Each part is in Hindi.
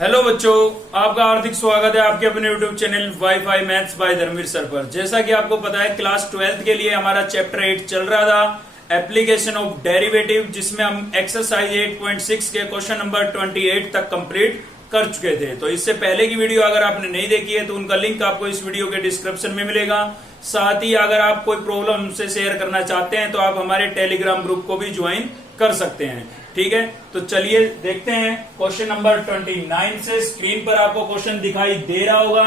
हेलो बच्चों, आपका हार्दिक स्वागत है आपके अपने YouTube channel wifi maths by Dharmveer sir पर। जैसा कि आपको पता है, क्लास 12th के लिए हमारा चैप्टर 8 चल रहा था, एप्लीकेशन ऑफ डेरिवेटिव, जिसमें हम एक्सरसाइज 8.6 के क्वेश्चन नंबर 28 तक कंप्लीट कर चुके थे। तो इससे पहले की वीडियो अगर आपने नहीं देखी है तो उनका लिंक आपको इस वीडियो के डिस्क्रिप्शन में मिलेगा। साथ ही अगर आप कोई प्रॉब्लम हमसे शेयर करना चाहते हैं तो आप हमारे टेलीग्राम ग्रुप को भी ज्वाइन कर सकते हैं। ठीक है, तो चलिए देखते हैं क्वेश्चन नंबर 29 से। स्क्रीन पर आपको क्वेश्चन दिखाई दे रहा होगा।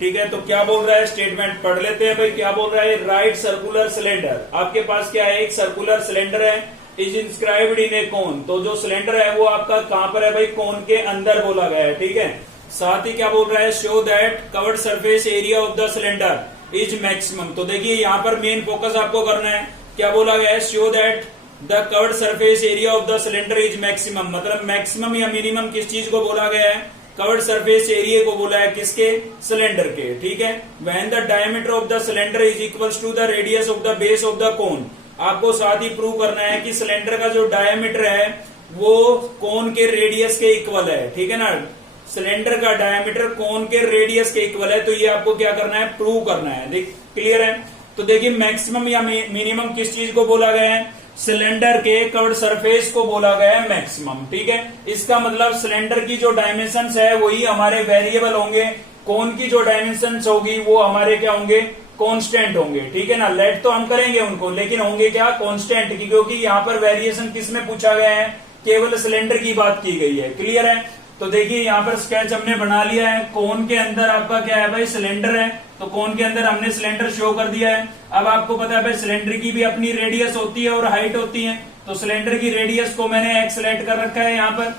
ठीक है, तो क्या बोल रहा है, स्टेटमेंट पढ़ लेते हैं भाई। क्या बोल रहा है, राइट सर्कुलर सिलेंडर। आपके पास क्या है, एक सर्कुलर सिलेंडर है, इज इंस्क्राइब्ड इन ए कोन। तो जो सिलेंडर है वो आपका कहां पर है भाई, कोन के अंदर बोला गया है। ठीक है, साथ ही क्या बोल रहा है, show that curved surface area of the cylinder is maximum. तो देखिए यहाँ पर मेन फोकस आपको करना है। क्या बोला गया है, show that the curved surface area of the cylinder is maximum. मतलब मैक्सिमम या मिनिमम किस चीज को बोला गया है, कवर्ड सरफेस एरिया को बोला है, किसके, सिलेंडर के। ठीक है, when the diameter of the cylinder is equals to the radius of the base of the cone. आपको साथ ही प्रूव करना है कि सिलेंडर का जो डायमीटर है वो कोन के रेडियस के इक्वल है। ठीक है ना, सिलेंडर का डायमीटर कोन के रेडियस के इक्वल है। तो ये आपको क्या करना है, प्रूव करना है। देख क्लियर है। तो देखिए मैक्सिमम या मिनिमम किस चीज को बोला गया है, सिलेंडर के कवर्ड सरफेस को बोला गया है मैक्सिमम। ठीक है, इसका मतलब सिलेंडर की जो डायमेंशंस है वही हमारे वेरिएबल होंगे, कोन की जो डायमेंशंस होगी वो हमारे क्या होंगे, कांस्टेंट होंगे। ठीक है ना, लेट तो हम करेंगे उनको, लेकिन होंगे क्या, कांस्टेंट की, क्योंकि यहाँ पर वेरिएशन किसमें पूछा गया है, केवल सिलेंडर की बात की गई है। क्लियर है। तो देखिए यहाँ पर स्केच हमने बना लिया है। कोन के अंदर आपका क्या है भाई, सिलेंडर है। तो कोन के अंदर हमने सिलेंडर शो कर दिया है। अब आपको पता है भाई, सिलेंडर की भी अपनी रेडियस होती है और हाइट होती है। तो सिलेंडर की रेडियस को मैंने एक्स सेलेक्ट कर रखा है यहाँ पर,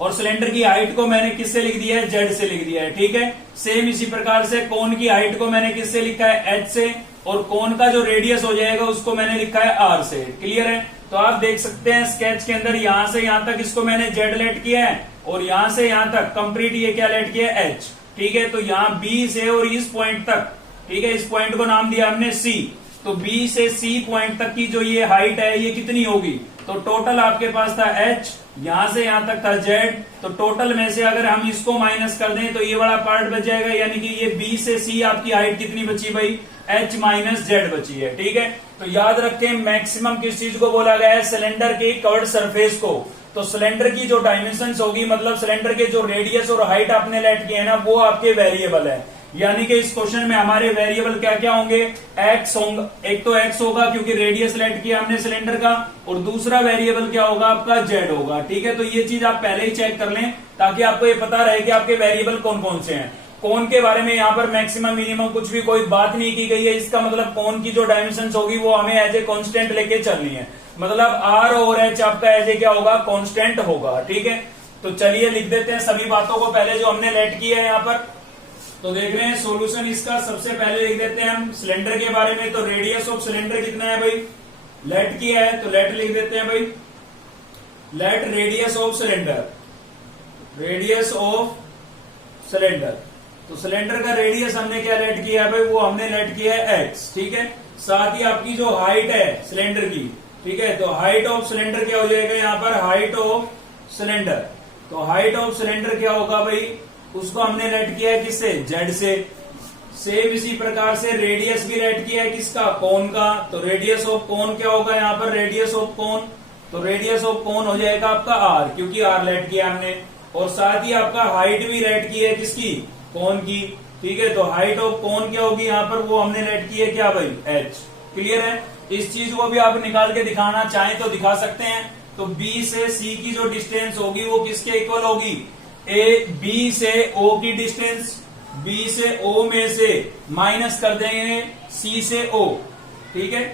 और सिलेंडर की हाइट को मैंने किससे लिख दिया है, जेड से लिख दिया है। ठीक है, सेम इसी प्रकार से कोन की हाइट को मैंने किससे लिखा है, एच से, और कोन का जो रेडियस हो जाएगा उसको मैंने लिखा है आर से। क्लियर है। तो आप देख सकते हैं स्केच के अंदर यहां से यहां तक इसको मैंने जेड लेट किया है, और यहां से यहां तक कंप्लीट ये क्या लेट किया है, एच। ठीक है, तो यहाँ बी से और इस पॉइंट तक, ठीक है, इस पॉइंट को नाम दिया हमने सी। तो बी से सी पॉइंट तक की जो ये हाइट है ये कितनी होगी, तो टोटल आपके पास था एच, यहां से यहां तक था जेड। तो टोटल में से अगर हम इसको माइनस कर दें तो ये वाला पार्ट बच जाएगा, यानी कि ये बी से सी आपकी हाइट कितनी बची भाई, एच माइनस जेड बची है। ठीक है, तो याद रखें मैक्सिमम किस चीज को बोला गया है, सिलेंडर के कवर्ड सरफेस को। तो सिलेंडर की जो डायमेंशंस होगी, मतलब सिलेंडर के जो रेडियस और हाइट आपने लेट किए है ना, वो आपके वेरिएबल है। यानी कि इस क्वेश्चन में हमारे वेरिएबल क्या क्या होंगे, एक्स होंगे। एक तो एक्स होगा क्योंकि रेडियस लेट किया हमने सिलेंडर का, और दूसरा वेरिएबल क्या होगा आपका, जेड होगा। ठीक है, तो ये चीज आप पहले ही चेक कर लें ताकि आपको ये पता रहे कि आपके वेरिएबल कौन कौन से हैं। कोन के बारे में यहाँ पर मैक्सिमम मिनिमम कुछ भी कोई बात नहीं की गई है। इसका मतलब कोन की जो डायमेंशन होगी वो हमें एज ए कांस्टेंट लेके चलनी है। मतलब आर और एच आपका एज ए क्या होगा, कांस्टेंट होगा। ठीक है, तो चलिए लिख देते हैं सभी बातों को पहले जो हमने लेट किया है यहाँ पर। तो देख रहे हैं सोल्यूशन इसका, सबसे पहले लिख देते हैं हम सिलेंडर के बारे में। तो रेडियस ऑफ सिलेंडर कितना है भाई, लेट किया है, तो लेट लिख देते हैं भाई, let radius of cylinder, radius of cylinder. तो सिलेंडर का रेडियस हमने क्या लेट किया है भाई, वो हमने लेट किया है एक्स। ठीक है, साथ ही आपकी जो हाइट है सिलेंडर की, ठीक है, तो हाइट ऑफ सिलेंडर क्या हो जाएगा यहाँ पर, हाइट ऑफ सिलेंडर। तो हाइट ऑफ सिलेंडर क्या होगा भाई, उसको हमने लेट किया है किससे, जेड से। सेम इसी प्रकार से रेडियस भी लेट किया है किसका, कोन का। तो रेडियस ऑफ कोन क्या होगा यहाँ पर, रेडियस ऑफ कोन। तो रेडियस ऑफ कोन हो जाएगा आपका आर, क्योंकि आर लेट किया हमने। और साथ ही आपका हाइट भी लेट की है किसकी, कोन की। ठीक है, तो हाइट ऑफ कोन क्या होगी यहाँ पर, वो हमने लेट की है क्या भाई, एच। क्लियर है। इस चीज को भी आप निकाल के दिखाना चाहें तो दिखा सकते हैं। तो बी से सी की जो डिस्टेंस होगी वो किसके इक्वल होगी, ए बी से ओ की डिस्टेंस, बी से ओ में से माइनस कर देंगे सी से ओ। ठीक है,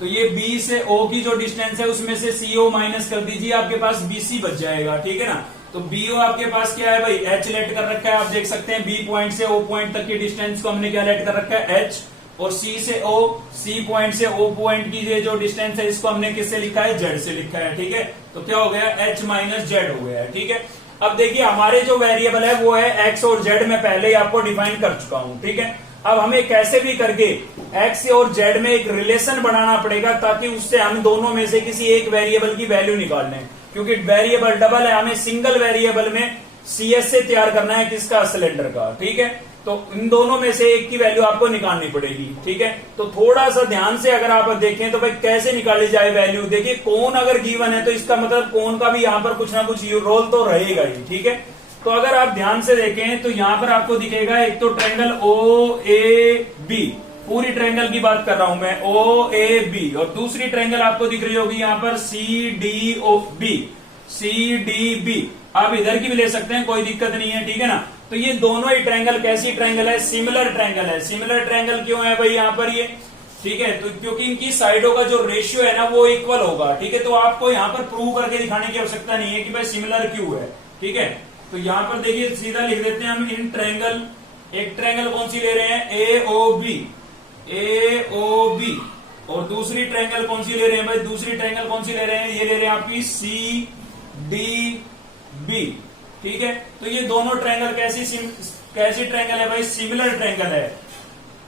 तो ये बी से ओ की जो डिस्टेंस है उसमें से सीओ माइनस कर दीजिए, आपके पास बीसी बच जाएगा। ठीक है ना, तो बीओ आपके पास क्या है भाई, एच लेट कर रखा है। आप देख सकते हैं बी पॉइंट से ओ पॉइंट तक की डिस्टेंस को हमने क्या लेट कर रखा है, एच। और सी से ओ, सी पॉइंट से ओ पॉइंट की ये जो डिस्टेंस है इसको हमने किससे लिखा है, जेड से लिखा है। ठीक है, तो क्या हो गया, एच माइनस जेड हो गया है। ठीक है, अब देखिए हमारे जो वेरिएबल है वो है एक्स और जेड, में पहले ही आपको डिफाइन कर चुका हूं। ठीक है, अब हमें कैसे भी करके एक्स और जेड में एक रिलेशन बनाना पड़ेगा ताकि उससे हम दोनों में से किसी एक वेरिएबल की वैल्यू निकाल लें। क्योंकि वेरिएबल डबल है, हमें सिंगल वेरिएबल में CS से तैयार करना है किसका, सिलेंडर का। ठीक है, तो इन दोनों में से एक की वैल्यू आपको निकालनी पड़ेगी। ठीक है, तो थोड़ा सा ध्यान से अगर आप देखें तो भाई कैसे निकाली जाए वैल्यू। देखिए कोण अगर गिवन है तो इसका मतलब कोण का भी यहाँ पर कुछ ना कुछ रोल तो रहेगा ही। ठीक है, तो अगर आप ध्यान से देखें तो यहाँ पर आपको दिखेगा एक तो ट्रायंगल OAB, पूरी ट्रायंगल की बात कर रहा हूं मैं, OAB, और दूसरी ट्रायंगल आपको दिख रही होगी यहाँ पर CDB। आप इधर की भी ले सकते हैं, कोई दिक्कत नहीं है। ठीक है ना, तो ये दोनों ही ट्रायंगल कैसी ट्रायंगल है, सिमिलर ट्रायंगल है। सिमिलर ट्रायंगल क्यों है भाई यहाँ पर ये, ठीक है, तो क्योंकि इनकी साइडों का जो रेशियो है ना वो इक्वल होगा। ठीक है, तो आपको यहाँ पर प्रूव करके दिखाने की आवश्यकता नहीं है कि भाई सिमिलर क्यों है। ठीक है, तो यहाँ पर देखिए सीधा लिख देते हैं हम इन ट्रायंगल। एक ट्रायंगल कौन सी ले रहे हैं, AOB, और दूसरी ट्रायंगल कौन सी ले रहे हैं भाई, दूसरी ट्रायंगल कौन सी ले रहे हैं, ये ले रहे हैं आपकी CDB। ठीक है, तो ये दोनों ट्रायंगल कैसी ट्रायंगल है भाई, सिमिलर ट्रायंगल है।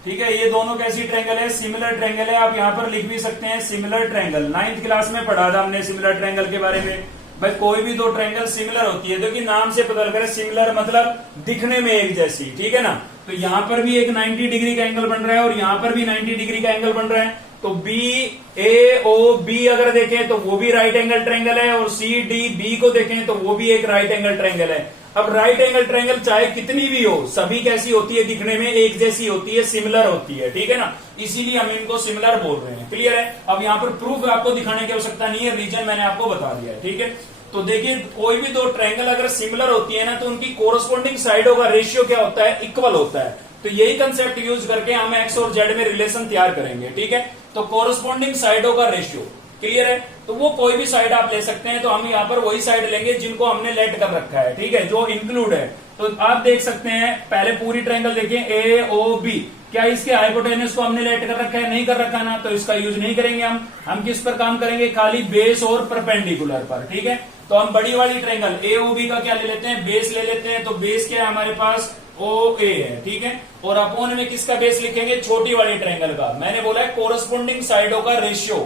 ठीक है, ये दोनों कैसी ट्रायंगल है, सिमिलर ट्रायंगल है। आप यहाँ पर लिख भी सकते हैं सिमिलर ट्रायंगल। 9th क्लास में पढ़ा था हमने सिमिलर ट्रायंगल के बारे में। भाई कोई भी दो ट्रायंगल सिमिलर होती है, क्योंकि नाम से पता लग रहा है सिमिलर मतलब दिखने में एक जैसी। ठीक है ना, तो यहाँ पर भी एक 90 डिग्री का एंगल बन रहा है और यहाँ पर भी 90 डिग्री का एंगल बन रहा है। तो BAOB अगर देखें तो वो भी राइट एंगल ट्रायंगल है, और CDB को देखें तो वो भी एक राइट एंगल ट्रायंगल है। अब राइट एंगल ट्रायंगल चाहे कितनी भी हो, सभी कैसी होती है, दिखने में एक जैसी होती है, सिमिलर होती है। ठीक है ना, इसीलिए हम इनको सिमिलर बोल रहे हैं। क्लियर है, अब यहाँ पर प्रूफ आपको दिखाने की आवश्यकता नहीं है, रीजन मैंने आपको बता दिया है। ठीक है, तो देखिए कोई भी दो ट्रायंगल अगर सिमिलर होती है ना तो उनकी कोरस्पॉन्डिंग साइडों का रेशियो क्या होता है, इक्वल होता है। तो यही कंसेप्ट यूज करके हम एक्स और जेड में रिलेशन तैयार करेंगे। ठीक है, तो कोरस्पॉन्डिंग साइडों का रेशियो क्लियर है, तो वो कोई भी साइड आप ले सकते हैं। तो हम यहाँ पर वही साइड लेंगे जिनको हमने लेट कर रखा है। ठीक है, जो इंक्लूड है। तो आप देख सकते हैं, पहले पूरी ट्रायंगल देखिए AOB, क्या इसके हाइपोटेनस को हमने लेट कर रखा है, नहीं कर रखा ना, तो इसका यूज नहीं करेंगे हम किस पर काम करेंगे, खाली बेस और परपेंडिकुलर पर। ठीक है, तो हम बड़ी वाली ट्रायंगल AOB का क्या ले लेते हैं, बेस ले लेते हैं। तो बेस क्या है हमारे पास, OA है। ठीक है, और अपोन में किसका बेस लिखेंगे, छोटी वाली ट्रायंगल का। मैंने बोला है कोरस्पॉन्डिंग साइडों का रेशियो,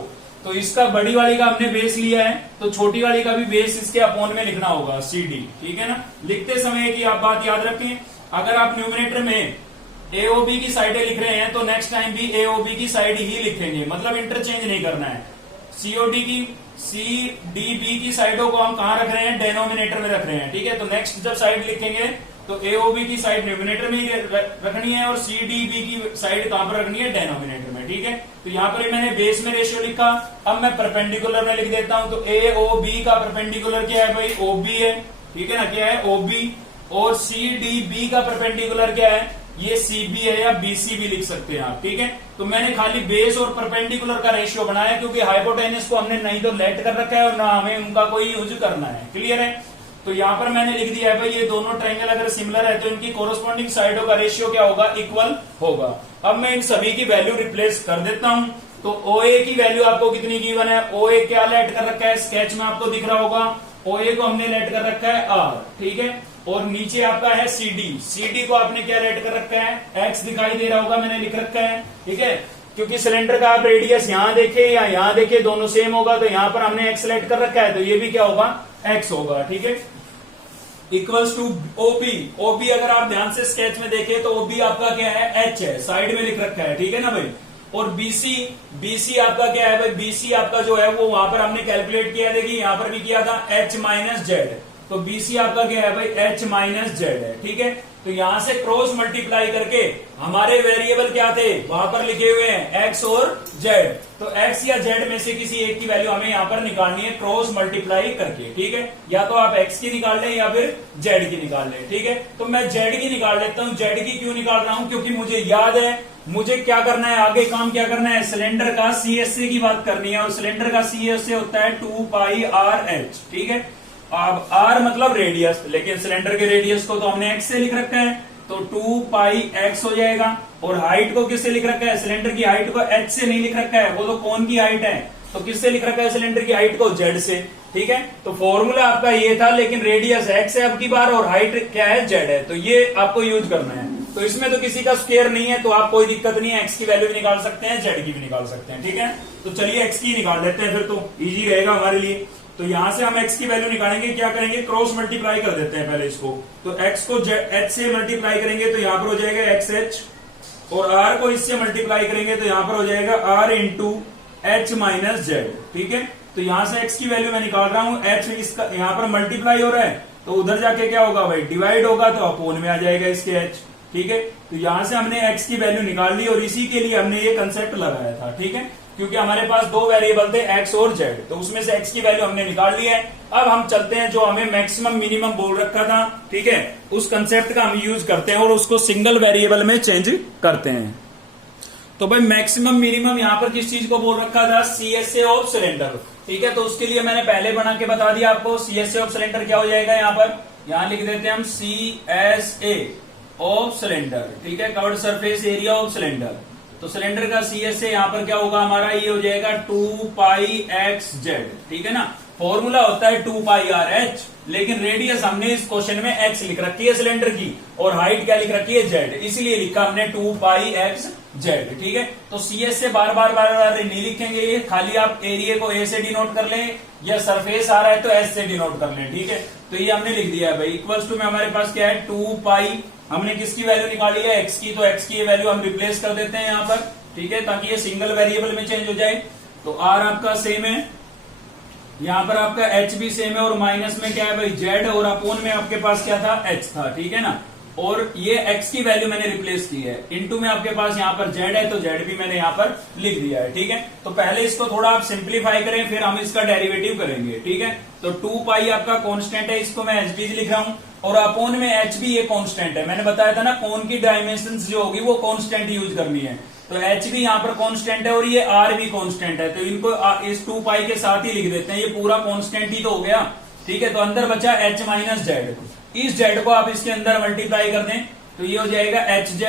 तो इसका बड़ी वाली का हमने बेस लिया है, तो छोटी वाली का भी बेस इसके अपोन में लिखना होगा, CD। ठीक है ना, लिखते समय की आप बात याद रखें, अगर आप न्यूमरेटर में AOB की साइडें लिख रहे हैं तो नेक्स्ट टाइम भी AOB की साइड ही लिखेंगे, मतलब इंटरचेंज नहीं करना है। CDB की साइडों को हम कहां रख रहे हैं, डेनोमिनेटर में रख रहे हैं। ठीक है, तो नेक्स्ट जब साइड लिखेंगे तो AOB की साइड न्यूमिनेटर में ही रखनी है और CDB की साइड कहां पर रखनी है, डेनोमिनेटर में। ठीक है, तो यहाँ पर मैंने बेस में रेशियो लिखा, अब मैं परपेंडिकुलर में लिख देता हूं। तो AOB का परपेंडिकुलर क्या है भाई, OB है। ठीक है ना, क्या है, OB। और CDB का परपेंडिकुलर क्या है, ये CB है, या BC भी लिख सकते हैं आप। ठीक है, तो मैंने खाली बेस और परपेंडिकुलर का रेशियो बनाया, क्योंकि हाइपोटेनस को हमने नहीं तो लेट कर रखा है और ना हमें उनका कोई यूज करना है। क्लियर है, तो यहाँ पर मैंने लिख दिया है भाई ये दोनों ट्रायंगल अगर सिमिलर है तो इनकी कोरस्पॉन्डिंग साइडों का रेशियो क्या होगा, इक्वल होगा। अब मैं इन सभी की वैल्यू रिप्लेस कर देता हूं। तो OA की वैल्यू आपको कितनी गिवन है, OA क्या लेट कर रखा है, स्केच में आपको दिख रहा होगा, OA को हमने लेट कर रखा है R। ठीक है, और नीचे आपका है CD को आपने क्या लेट कर रखा है, X दिखाई दे रहा होगा, मैंने लिख रखा है। ठीक है, क्योंकि सिलेंडर का आप रेडियस यहाँ देखे या यहाँ देखे दोनों सेम होगा, तो यहाँ पर हमने X लेट कर रखा है, तो ये भी क्या होगा, X होगा। ठीक है, इक्वल्स टू OB अगर आप ध्यान से स्केच में देखें तो OB आपका क्या है, H है, साइड में लिख रखा है। ठीक है ना भाई, और BC आपका क्या है भाई, BC आपका जो है वो वहां पर हमने कैलकुलेट किया, देखिए यहाँ पर भी किया था, H माइनस जेड। तो BC आपका क्या है भाई, H माइनस जेड है। ठीक है, तो यहां से क्रॉस मल्टीप्लाई करके हमारे वेरिएबल क्या थे, वहां पर लिखे हुए हैं X और Z। तो X या Z में से किसी एक की वैल्यू हमें यहाँ पर निकालनी है क्रॉस मल्टीप्लाई करके। ठीक है, या तो आप X की निकाल लें या फिर Z की निकाल लें। ठीक है, तो मैं Z की निकाल लेता हूं। Z की क्यों निकाल रहा हूं, क्योंकि मुझे याद है मुझे क्या करना है, आगे काम क्या करना है, सिलेंडर का CSA की बात करनी है, और सिलेंडर का CSA होता है 2πRh। ठीक है, अब R मतलब रेडियस, लेकिन सिलेंडर के रेडियस को तो हमने X से लिख रखा है, तो 2πx हो जाएगा। और हाइट को किससे लिख रखा है, सिलेंडर की हाइट को H से नहीं लिख रखा है, वो तो कोन की हाइट है, तो किससे लिख रखा है सिलेंडर की हाइट को, Z से। ठीक है, तो फॉर्मूला आपका ये था, लेकिन रेडियस X है अब की बार और हाइट क्या है, Z है, तो ये आपको यूज करना है। तो इसमें तो किसी का स्क्वायर नहीं है, तो आप कोई दिक्कत नहीं है, X की वैल्यू भी निकाल सकते हैं, Z की भी निकाल सकते हैं। ठीक है, तो चलिए X की निकाल लेते हैं, फिर तो इजी रहेगा हमारे लिए। तो यहां से हम x की वैल्यू निकालेंगे, क्या करेंगे, क्रॉस मल्टीप्लाई कर देते हैं पहले इसको। तो x को h से मल्टीप्लाई करेंगे तो यहां पर हो जाएगा xh, और r को इससे मल्टीप्लाई करेंगे तो यहां पर हो जाएगा r into h minus Z. ठीक है, तो यहां से x की वैल्यू मैं निकाल रहा हूं, h इसका यहां पर मल्टीप्लाई हो रहा है तो उधर जाके क्या होगा भाई, डिवाइड होगा तो अपोन में आ जाएगा इसके h। ठीक है, तो यहां से हमने x की वैल्यू निकाल ली और इसी के लिए हमने ये कंसेप्ट लगाया था। ठीक है, क्योंकि हमारे पास दो वेरिएबल थे x और z, तो उसमें से x की वैल्यू हमने निकाल ली है। अब हम चलते हैं जो हमें मैक्सिमम मिनिमम बोल रखा था, ठीक है, उस कंसेप्ट का हम यूज करते हैं और उसको सिंगल वेरिएबल में चेंज करते हैं। तो भाई मैक्सिमम मिनिमम यहां पर किस चीज को बोल रखा था, CSA ऑफ सिलेंडर। ठीक है, तो उसके लिए मैंने पहले बना के बता दिया आपको। CSA ऑफ सिलेंडर क्या हो जाएगा, यहां पर यहां लिख देते हैं हम CSA ऑफ सिलेंडर। ठीक है, curved surface area of cylinder. तो सिलेंडर का CSA यहां पर क्या होगा हमारा, ये हो जाएगा 2πxz। ठीक है ना, फॉर्मूला होता है 2πrh, लेकिन रेडियस हमने इस क्वेश्चन में x लिख रखी है सिलेंडर की, और हाइट क्या लिख रखी है, z, इसलिए लिखा हमने 2πxz। ठीक है, तो CSA बार बार नहीं लिखेंगे, ये खाली आप एरिया को a से डिनोट कर लें, या सरफेस आ रहा है तो s से डिनोट कर लें। ठीक है, तो ये हमने लिख दिया है भाई। इक्वल्स टू में हमारे पास क्या है, 2π, हमने किसकी वैल्यू निकाली है, x की, तो x की वैल्यू हम रिप्लेस कर देते हैं यहाँ पर। ठीक है, ताकि ये सिंगल वेरिएबल में चेंज हो जाए। तो r आपका सेम है, यहाँ पर आपका h भी सेम है, और माइनस में क्या है भाई z, और अपोन में आपके पास क्या था, h था। ठीक है ना, और ये x की वैल्यू मैंने रिप्लेस की है, इनटू में आपके पास यहाँ पर z है तो z भी मैंने यहाँ पर लिख दिया है। ठीक है, तो पहले इसको थोड़ा आप सिंप्लीफाई करें, फिर हम इसका डेरिवेटिव करेंगे। ठीक है, तो 2π आपका कांस्टेंट है, इसको मैं h लिख रहा हूं, और अपोन में h भी ये कांस्टेंट है। मैंने बताया था ना, कोन की डायमेंशंस जो होगी वो कांस्टेंट यूज करनी है, तो h भी यहाँ पर कांस्टेंट है और ये r भी कांस्टेंट है, तो इनको इस 2π के साथ ही लिख देते हैं, ये पूरा कांस्टेंट ही तो हो गया। ठीक है, तो अंदर बचा h माइनस जेड, इस z को आप इसके अंदर मल्टीप्लाई कर दें तो ये हो जाएगा hz,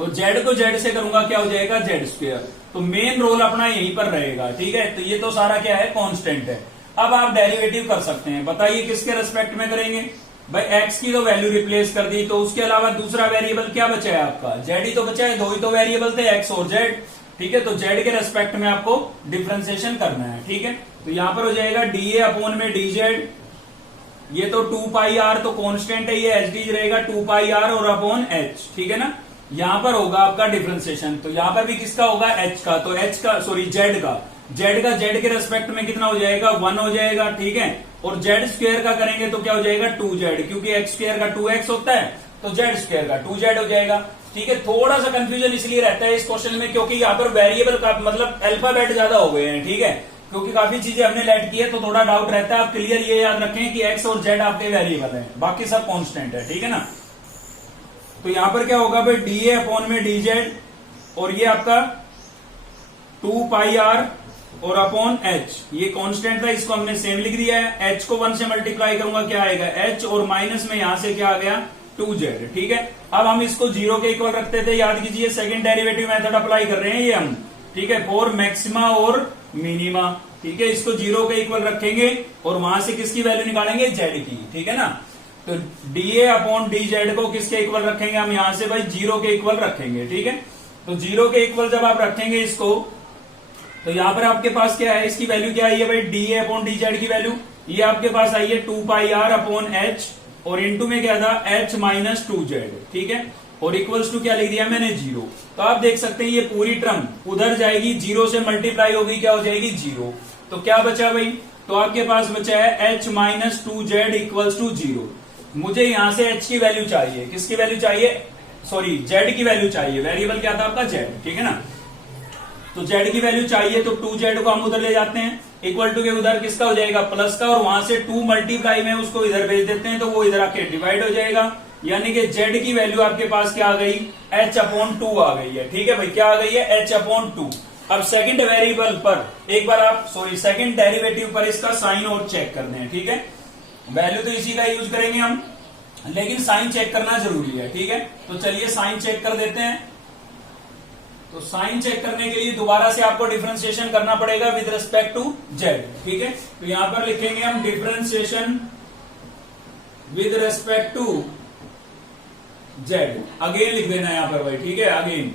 और z को z से करूंगा क्या हो जाएगा, z²। तो मेन रोल अपना यहीं पर रहेगा। ठीक है, तो ये तो सारा क्या है, कांस्टेंट है। अब आप डेरिवेटिव कर सकते हैं, बताइए किसके रेस्पेक्ट में करेंगे भाई, x की तो वैल्यू रिप्लेस कर दी, तो उसके अलावा दूसरा वेरिएबल क्या बचा है आपका, z ही तो बचा है, दो ही तो वेरिएबल थे, x और z। ठीक है, तो z के रेस्पेक्ट में आपको डिफरेंशिएशन करना है। ठीक है, तो यहां पर हो जाएगा dA अपोन में dz, ये तो 2πr तो कांस्टेंट है, ये hd रहेगा 2πr और अपॉन h। ठीक है ना, यहां पर होगा आपका डिफरेंशिएशन, तो यहां पर भी किसका होगा, h का, तो h का सॉरी z का z के रेस्पेक्ट में कितना हो जाएगा, 1 हो जाएगा। ठीक है, और z² का करेंगे तो क्या हो जाएगा, 2z, क्योंकि x² का 2x होता है, तो z² का 2z हो जाएगा। ठीक है, थोड़ा सा कंफ्यूजन इसलिए रहता है इस क्वेश्चन में, क्योंकि यहाँ पर वेरिएबल का मतलब अल्फाबेट ज्यादा हो गए हैं। ठीक है, क्योंकि काफी चीजें हमने लेट की है तो थोड़ा डाउट रहता है। आप क्लियर ये याद रखें कि x और z आपके वेरिएबल हैं, बाकी सब कांस्टेंट है। ठीक है ना, तो यहां पर क्या होगा भाई, dA अपॉन में dz, और ये आपका 2πr और अपॉन h, ये कांस्टेंट था, इसको हमने सेम लिख दिया है। h को 1 से मल्टीप्लाई करूंगा क्या आएगा, h, और माइनस में यहां से क्या आ गया, 2z। ठीक है, अब हम इसको 0 के इक्वल रखते थे, याद कीजिए सेकंड डेरिवेटिव मेथड अप्लाई कर रहे हैं ये हम। ठीक है, फॉर मैक्सिमा और मिनिमा। ठीक है, इसको 0 के इक्वल रखेंगे और वहां से किसकी वैल्यू निकालेंगे, z की। ठीक है ना, तो dA अपॉन dz को किसके इक्वल रखेंगे हम, यहां से भाई 0 के इक्वल रखेंगे। ठीक है, तो 0 के इक्वल जब आप रखेंगे इसको, तो यहां पर आपके पास क्या है, इसकी वैल्यू क्या आई है भाई, dA अपॉन dz की वैल्यू ये आपके पास आई है 2πr अपॉन h, और इनटू में क्या था, h माइनस 2z। ठीक है, और इक्वल्स टू क्या लिख दिया मैंने, 0। तो आप देख सकते हैं ये पूरी टर्म उधर जाएगी, 0 से मल्टीप्लाई होगी, क्या हो जाएगी, 0। तो क्या बचा भाई, तो आपके पास बचा है h minus 2z equals to 0। मुझे यहां से h की वैल्यू चाहिए, किसकी वैल्यू चाहिए, सॉरी z की वैल्यू चाहिए, वेरिएबल क्या था आपका z। ठीक है ना, तो z की वैल्यू चाहिए, तो 2z को हम उधर ले जाते हैं, इक्वल टू के उधर किसका हो जाएगा, प्लस का, और वहां से 2 मल्टीप्लाई में उसको इधर भेज देते हैं तो वो इधर आके डिवाइड हो जाएगा, यानी कि z की वैल्यू आपके पास क्या आ गई, h अपॉन 2 आ गई है। ठीक है भाई, क्या आ गई है, h अपॉन 2। अब सेकंड वेरिएबल पर एक बार आप सेकंड डेरिवेटिव पर इसका साइन और चेक करते हैं। ठीक है, वैल्यू तो इसी का यूज करेंगे हम, लेकिन साइन चेक करना जरूरी है। ठीक है, तो चलिए साइन चेक कर देते हैं। तो साइन चेक करने के लिए दोबारा से आपको डिफरेंशिएशन करना पड़ेगा विद रिस्पेक्ट टू z। ठीक है, तो यहां पर लिखेंगे हम differentiation with respect to z, again लिख देना यहां पर भाई। ठीक है, अगेन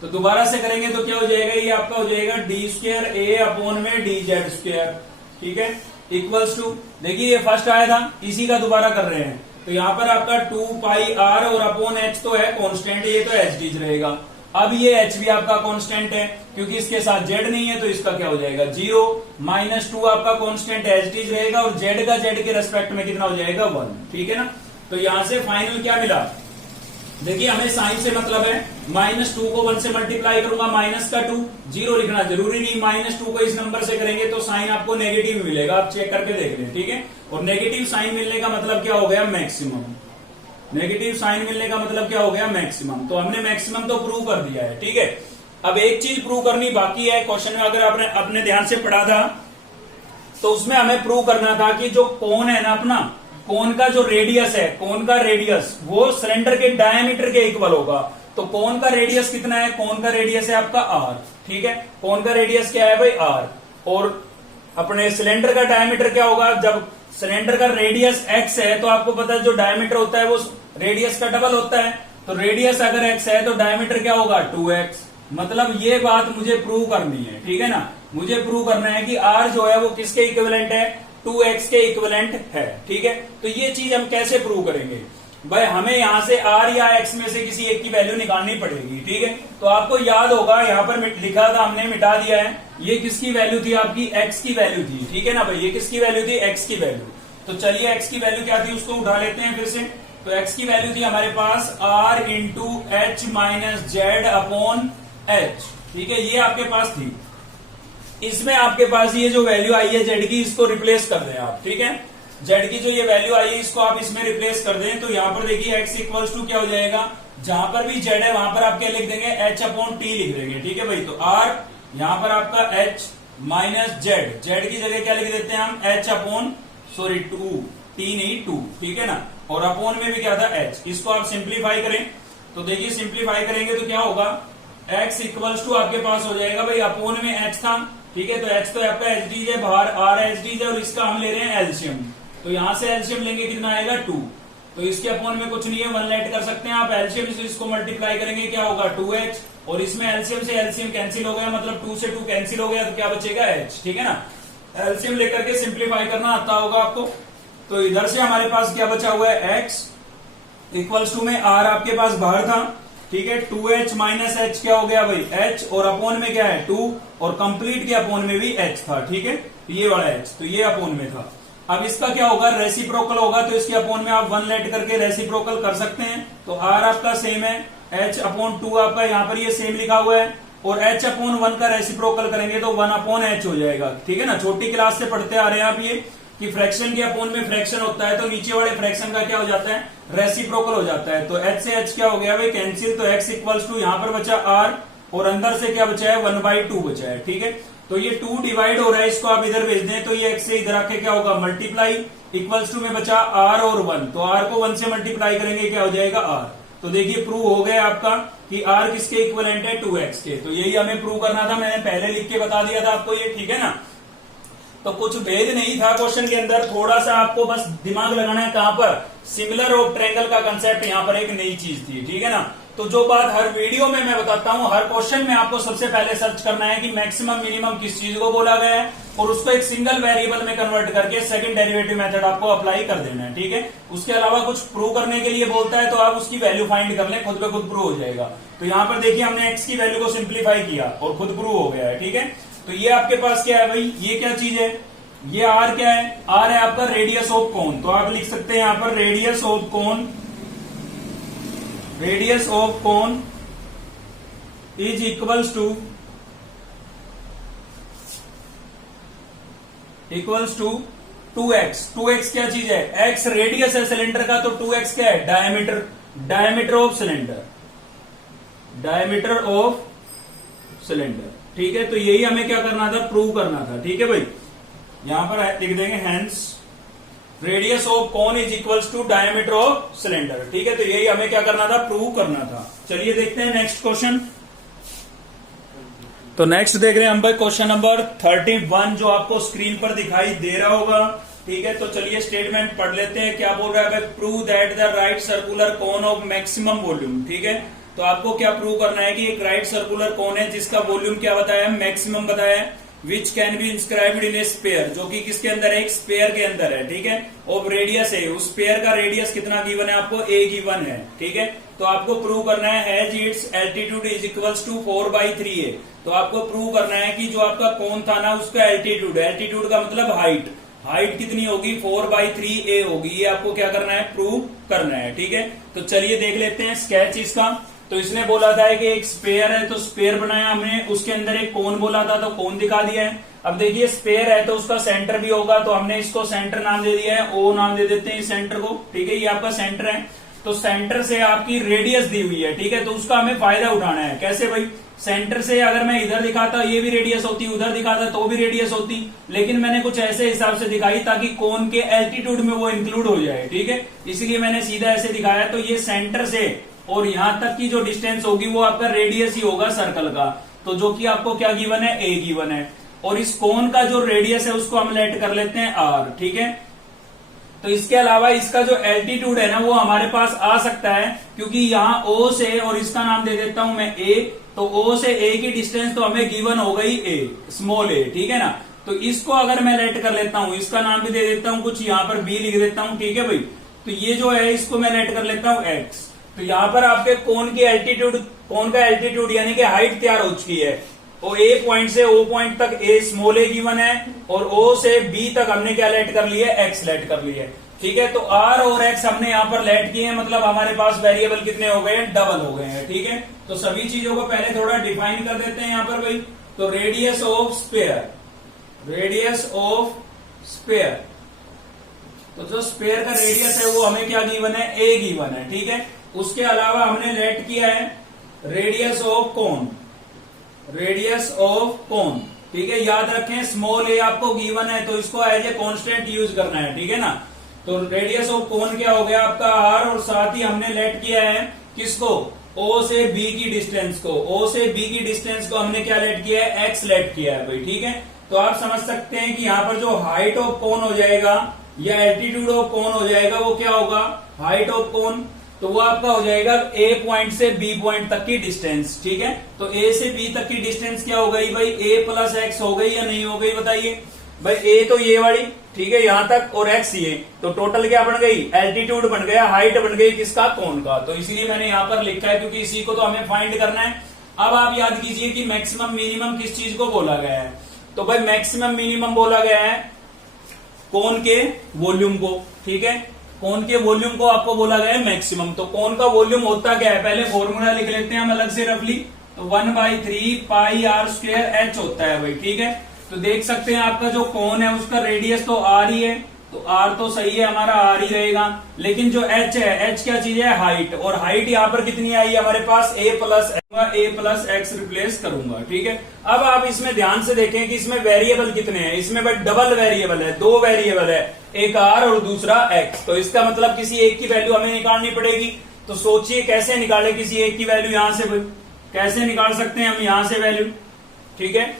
तो दोबारा से करेंगे तो क्या हो जाएगा, ये आपका हो जाएगा d² a अपॉन में dz²। ठीक है, इक्वल्स टू, देखिए ये फर्स्ट आया था, इसी का दोबारा कर रहे हैं, तो यहाँ पर आपका 2 पाई आर और अपॉन एच तो है कांस्टेंट, ये तो एच डीज रहेगा। अब ये एच भी आपका कांस्टेंट है, क्योंकि इसके साथ जेड नहीं है, तो इसका क्या हो जाएगा 0, -2 आपका कांस्टेंट एच डीज रहेगा, और जेड का जेड के रेस्पेक्ट में कितना हो जाएगा 1, ठीक है ना। तो यहां से फाइनल क्या मिला, देखिए हमें साइन से मतलब है, -2 को 1 से मल्टीप्लाई करूंगा, माइनस का 2, 0 लिखना जरूरी नहीं, -2 को इस नंबर से करेंगे तो साइन आपको नेगेटिव मिलेगा, आप चेक करके देख लें, ठीक है। और नेगेटिव साइन मिलने का मतलब क्या हो गया, मैक्सिमम। नेगेटिव साइन मिलने का मतलब क्या हो गया, मैक्सिमम। तो हमने मैक्सिमम तो प्रूव कर दिया है, ठीक है। अब एक चीज प्रूव करनी बाकी है, क्वेश्चन में अगर आपने अपने ध्यान से पढ़ा था तो उसमें हमें प्रूव करना था कि जो कोन है ना अपना, कोन का जो रेडियस है, कोन का रेडियस वो सिलेंडर के डायमीटर के इक्वल होगा। तो कोन का रेडियस कितना है, कोन का रेडियस है आपका r, ठीक है। कोन का रेडियस क्या है भाई r, और अपने सिलेंडर का डायमीटर क्या होगा, जब सिलेंडर का रेडियस x है तो आपको पता है जो डायमीटर होता है वो रेडियस का डबल होता है, तो रेडियस अगर x है तो डायमीटर क्या होगा 2x। मतलब ये बात मुझे प्रूव करनी है, ठीक है ना, मुझे प्रूव करना है कि r जो है वो किसके इक्विवेलेंट है, 2x के इक्विवेलेंट है, ठीक है। तो ये चीज हम कैसे प्रूव करेंगे भाई, हमें यहां से r या x में से किसी एक की वैल्यू निकालनी पड़ेगी, ठीक है। तो आपको याद होगा यहाँ पर लिखा था, हमने मिटा दिया है, ये किसकी वैल्यू थी, आपकी x की वैल्यू थी, ठीक है ना भाई, ये किसकी वैल्यू थी, x की वैल्यू। तो चलिए x की वैल्यू क्या थी उसको उठा लेते हैं फिर से। तो x की वैल्यू थी हमारे पास r into H minus Z upon H, ठीक है, ये आपके पास थी। इसमें आपके पास ये जो वैल्यू आई है जेड की, इसको रिप्लेस कर दें आप, ठीक है। जेड की जो ये वैल्यू आई है इसको आप इसमें रिप्लेस कर दें, तो यहाँ पर देखिए x इक्वल्स टू क्या हो जाएगा, जहां पर भी जेड है वहां पर आप क्या लिख देंगे, h अपॉन टी लिख देंगे, ठीक है भाई। तो r यहाँ पर आपका h माइनस जेड, जेड की जगह क्या लिख देते हैं हम, h अपॉन 2, टी नहीं 2, ठीक है ना। और अपॉन में भी क्या था h, इसको आप सिंप्लीफाई करें, तो देखिए सिंप्लीफाई करेंगे तो क्या होगा, x इक्वल्स टू आपके पास हो जाएगा भाई, अपॉन में h था, ठीक है, तो h तो आपका एच डीज है, बाहर r एच डीज है, और इसका हम ले रहे हैं एल्शियम, तो यहां से एल्शियम लेंगे कितना आएगा 2, तो इसके अपॉन में कुछ नहीं है, 1 लेट कर सकते हैं आप, एल्शियम से इसको मल्टीप्लाई करेंगे क्या होगा 2h, और इसमें एल्शियम से एल्शियम कैंसिल हो गया, मतलब 2 से 2 कैंसिल हो गया, तो क्या बचेगा h, ठीक है ना। एल्शियम लेकर के सिंप्लीफाई करना आता होगा आपको। तो इधर से हमारे पास क्या बचा हुआ है, x इक्वल्स टू में r आपके पास बाहर था, ठीक है, 2h माइनस h क्या हो गया भाई h, और अपॉन में क्या है 2, और कंप्लीट के अपॉन में भी h था, ठीक है, ये वाला h, तो ये अपॉन में था। अब इसका क्या होगा, रेसिप्रोकल होगा, तो इसके अपॉन में आप 1 लेट करके रेसिप्रोकल कर सकते हैं, तो r आपका सेम है, h अपॉन 2 आपका यहाँ पर ये सेम लिखा हुआ है, और h अपॉन 1 का रेसिप्रोकल करेंगे तो 1 अपॉन h हो जाएगा, ठीक है ना। छोटी क्लास से पढ़ते आ रहे हैं आप ये कि फ्रैक्शन के अपॉन में फ्रैक्शन होता है तो नीचे वाले फ्रैक्शन का क्या हो जाता है, रेसिप्रोकल हो जाता है। तो h से h क्या हो गया भाई कैंसिल, तो x इक्वल्स टू यहाँ पर बचा r, और अंदर से क्या बचा है 1/2 बचा है, ठीक है। तो ये 2 डिवाइड हो रहा है, इसको आप इधर भेज दें तो ये x से इधर आके क्या होगा मल्टीप्लाई, इक्वल्स टू में बचा r और 1, तो r को 1 से मल्टीप्लाई करेंगे क्या हो जाएगा r। तो देखिए प्रूव हो गया आपका कि r किसके इक्विवेलेंट है 2x के। तो यही हमें प्रूव करना था, मैंने पहले लिख के बता दिया था आपको ये, ठीक है ना। तो कुछ भेद नहीं था क्वेश्चन के अंदर, थोड़ा सा आपको बस दिमाग लगाना है कहां पर, सिमिलर ऑफ ट्रायंगल का कंसेप्ट यहाँ पर एक नई चीज थी, ठीक है ना। तो जो बात हर वीडियो में मैं बताता हूं, हर क्वेश्चन में आपको सबसे पहले सर्च करना है कि मैक्सिमम मिनिमम किस चीज को बोला गया है, और उसको एक सिंगल वेरिएबल में कन्वर्ट करके सेकंड डेरिवेटिव मेथड आपको अप्लाई कर देना है, ठीक है। उसके अलावा कुछ प्रूव करने के लिए बोलता है तो आप उसकी वैल्यू फाइंड कर लें, खुद पे खुद प्रूव हो जाएगा। तो यहाँ पर देखिए हमने x की वैल्यू को सिंप्लीफाई किया और खुद प्रूव हो गया है, ठीक है। तो ये आपके पास क्या है भाई, ये क्या चीज है, ये r क्या है, r है आपका रेडियस ऑफ कोन, तो आप लिख सकते हैं यहां पर radius of cone, radius of cone is equals to 2x। 2x क्या चीज है, x रेडियस है सिलेंडर का, तो 2x क्या है diameter, diameter of cylinder, diameter of cylinder, ठीक है। तो यही हमें क्या करना था, प्रूव करना था, ठीक है भाई। यहां पर लिख देंगे hence radius of cone is equals to diameter of cylinder, ठीक है। तो यही हमें क्या करना था, प्रूव करना था। चलिए देखते हैं नेक्स्ट क्वेश्चन। तो नेक्स्ट देख रहे हैं हम भाई क्वेश्चन नंबर 31 जो आपको स्क्रीन पर दिखाई दे रहा होगा, ठीक है। तो चलिए स्टेटमेंट पढ़ लेते हैं, क्या बोल रहा है भाई, prove that the right circular cone of maximum volume, ठीक है। तो आपको क्या प्रूव करना है कि एक राइट सर्कुलर कोन है जिसका वॉल्यूम क्या बताया, मैक्सिमम बताया है, which can be inscribed in a sphere, जो कि किसके अंदर है, एक स्पेयर के अंदर है, ठीक है। ऑफ रेडियस है, उस स्पेयर का रेडियस कितना गिवन है आपको, ए गिवन है, ठीक है। तो आपको प्रूव करना है as its altitude is equals to 4/3a। तो आपको प्रूव करना है कि जो आपका कोन था ना उसका एल्टीट्यूड, एल्टीट्यूड का मतलब हाइट, हाइट कितनी होगी, 4/3a होगी। ये आपको क्या करना है, प्रूव करना है, ठीक है। तो चलिए देख लेते हैं स्केच इसका। तो इसने बोला था कि एक स्पेयर है, तो स्पेयर बनाया हमने, उसके अंदर एक कोन बोला था तो कोन दिखा दिया है। अब देखिए स्पेयर है तो उसका सेंटर भी होगा, तो हमने इसको सेंटर नाम दे दिया है, ओ नाम दे देते हैं इस सेंटर को, ठीक है। ये आपका सेंटर है, तो सेंटर से आपकी रेडियस दी हुई है, ठीक है। तो उसका हमें फायदा उठाना है। कैसे भाई, सेंटर से अगर मैं इधर दिखाता ये भी रेडियस होती, उधर दिखाता तो भी रेडियस होती, लेकिन मैंने कुछ ऐसे हिसाब से दिखाई ताकि कोन के एल्टीट्यूड में वो इंक्लूड हो जाए, ठीक है। इसलिए मैंने सीधा ऐसे दिखाया। तो ये सेंटर से और यहां तक की जो डिस्टेंस होगी वो आपका रेडियस ही होगा सर्कल का, तो जो कि आपको क्या गिवन है, ए गिवन है। और इस कोन का जो रेडियस है उसको हम लेट कर लेते हैं आर, ठीक है। तो इसके अलावा इसका जो एल्टीट्यूड है ना वो हमारे पास आ सकता है, क्योंकि यहाँ ओ से, और इसका नाम दे देता हूं मैं ए, तो ओ से ए की डिस्टेंस तो हमें गिवन हो गई ए, स्मॉल ए, ठीक है ना। तो इसको अगर मैं लेट कर लेता हूं, इसका नाम भी दे देता हूं कुछ, यहाँ पर बी लिख देता हूं, ठीक है भाई। तो ये जो है इसको मैं लेट कर लेता हूं एक्स। तो यहाँ पर आपके कोन की एल्टीट्यूड, कोन का एल्टीट्यूड यानी कि हाइट तैयार हो चुकी है। और ए पॉइंट से ओ पॉइंट तक ए स्मॉल ए गिवन है, और ओ से बी तक हमने क्या लेट कर लिया है, एक्स लेट कर लिया है, ठीक है। तो आर और एक्स हमने यहाँ पर लेट किए हैं, मतलब हमारे पास वेरिएबल कितने हो गए हैं, डबल हो गए हैं, ठीक है। तो सभी चीजों को पहले थोड़ा डिफाइन कर देते हैं यहाँ पर भाई। तो radius of sphere, radius of sphere, तो जो स्पेयर का रेडियस है वो हमें क्या गिवन है, ए गिवन है, ठीक है। उसके अलावा हमने लेट किया है radius of cone, radius of कोन, ठीक है। याद रखें स्मॉल ए आपको गिवन है तो इसको एज ए कांस्टेंट यूज करना है, ठीक है ना। तो रेडियस ऑफ कोन क्या हो गया आपका आर, और साथ ही हमने लेट किया है किसको, ओ से बी की डिस्टेंस को, ओ से बी की डिस्टेंस को हमने क्या लेट किया है, एक्स लेट किया है भाई, ठीक है। तो आप समझ सकते हैं कि यहाँ पर जो हाइट ऑफ कोन हो जाएगा या एल्टीट्यूड ऑफ कोन हो जाएगा वो क्या होगा, हाइट ऑफ कोन, तो वो आपका हो जाएगा ए पॉइंट से बी पॉइंट तक की डिस्टेंस, ठीक है। तो ए से बी तक की डिस्टेंस क्या हो गई भाई, ए प्लस एक्स हो गई या नहीं हो गई, बताइए भाई। ए तो ये वाली, ठीक है, यहां तक, और एक्स ये, तो टोटल क्या बन गई, एल्टीट्यूड बन गया, हाइट बन गई किसका, कोन का। तो इसीलिए मैंने यहां पर लिखा है क्योंकि इसी को तो हमें फाइंड करना है। अब आप याद कीजिए कि मैक्सिमम मिनिमम किस चीज को बोला गया है, तो भाई मैक्सिमम मिनिमम बोला गया है कोन के वॉल्यूम को, ठीक है। कोन के वॉल्यूम को आपको बोला गया है मैक्सिमम। तो कोन का वॉल्यूम होता क्या है, पहले फॉर्मूला लिख लेते हैं हम अलग से रफली। तो 1/3 पाई आर स्क्वायर एच होता है भाई, ठीक है। तो देख सकते हैं आपका जो कोन है उसका रेडियस तो आर ही है, तो आर तो सही है, हमारा आर ही रहेगा। लेकिन जो एच है, एच क्या चीज है, हाइट, और हाइट यहाँ पर कितनी आई हमारे पास, ए प्लस एक्स रिप्लेस करूंगा, ठीक है। अब आप इसमें ध्यान से देखें कि इसमें वेरिएबल कितने हैं, इसमें भाई डबल वेरिएबल है, दो वेरिएबल है, एक आर और दूसरा एक्स। तो इसका मतलब किसी एक की वैल्यू हमें निकालनी पड़ेगी। तो सोचिए कैसे निकाले किसी एक की वैल्यू, यहां से भाई कैसे निकाल सकते हैं हम यहां से वैल्यू, ठीक है।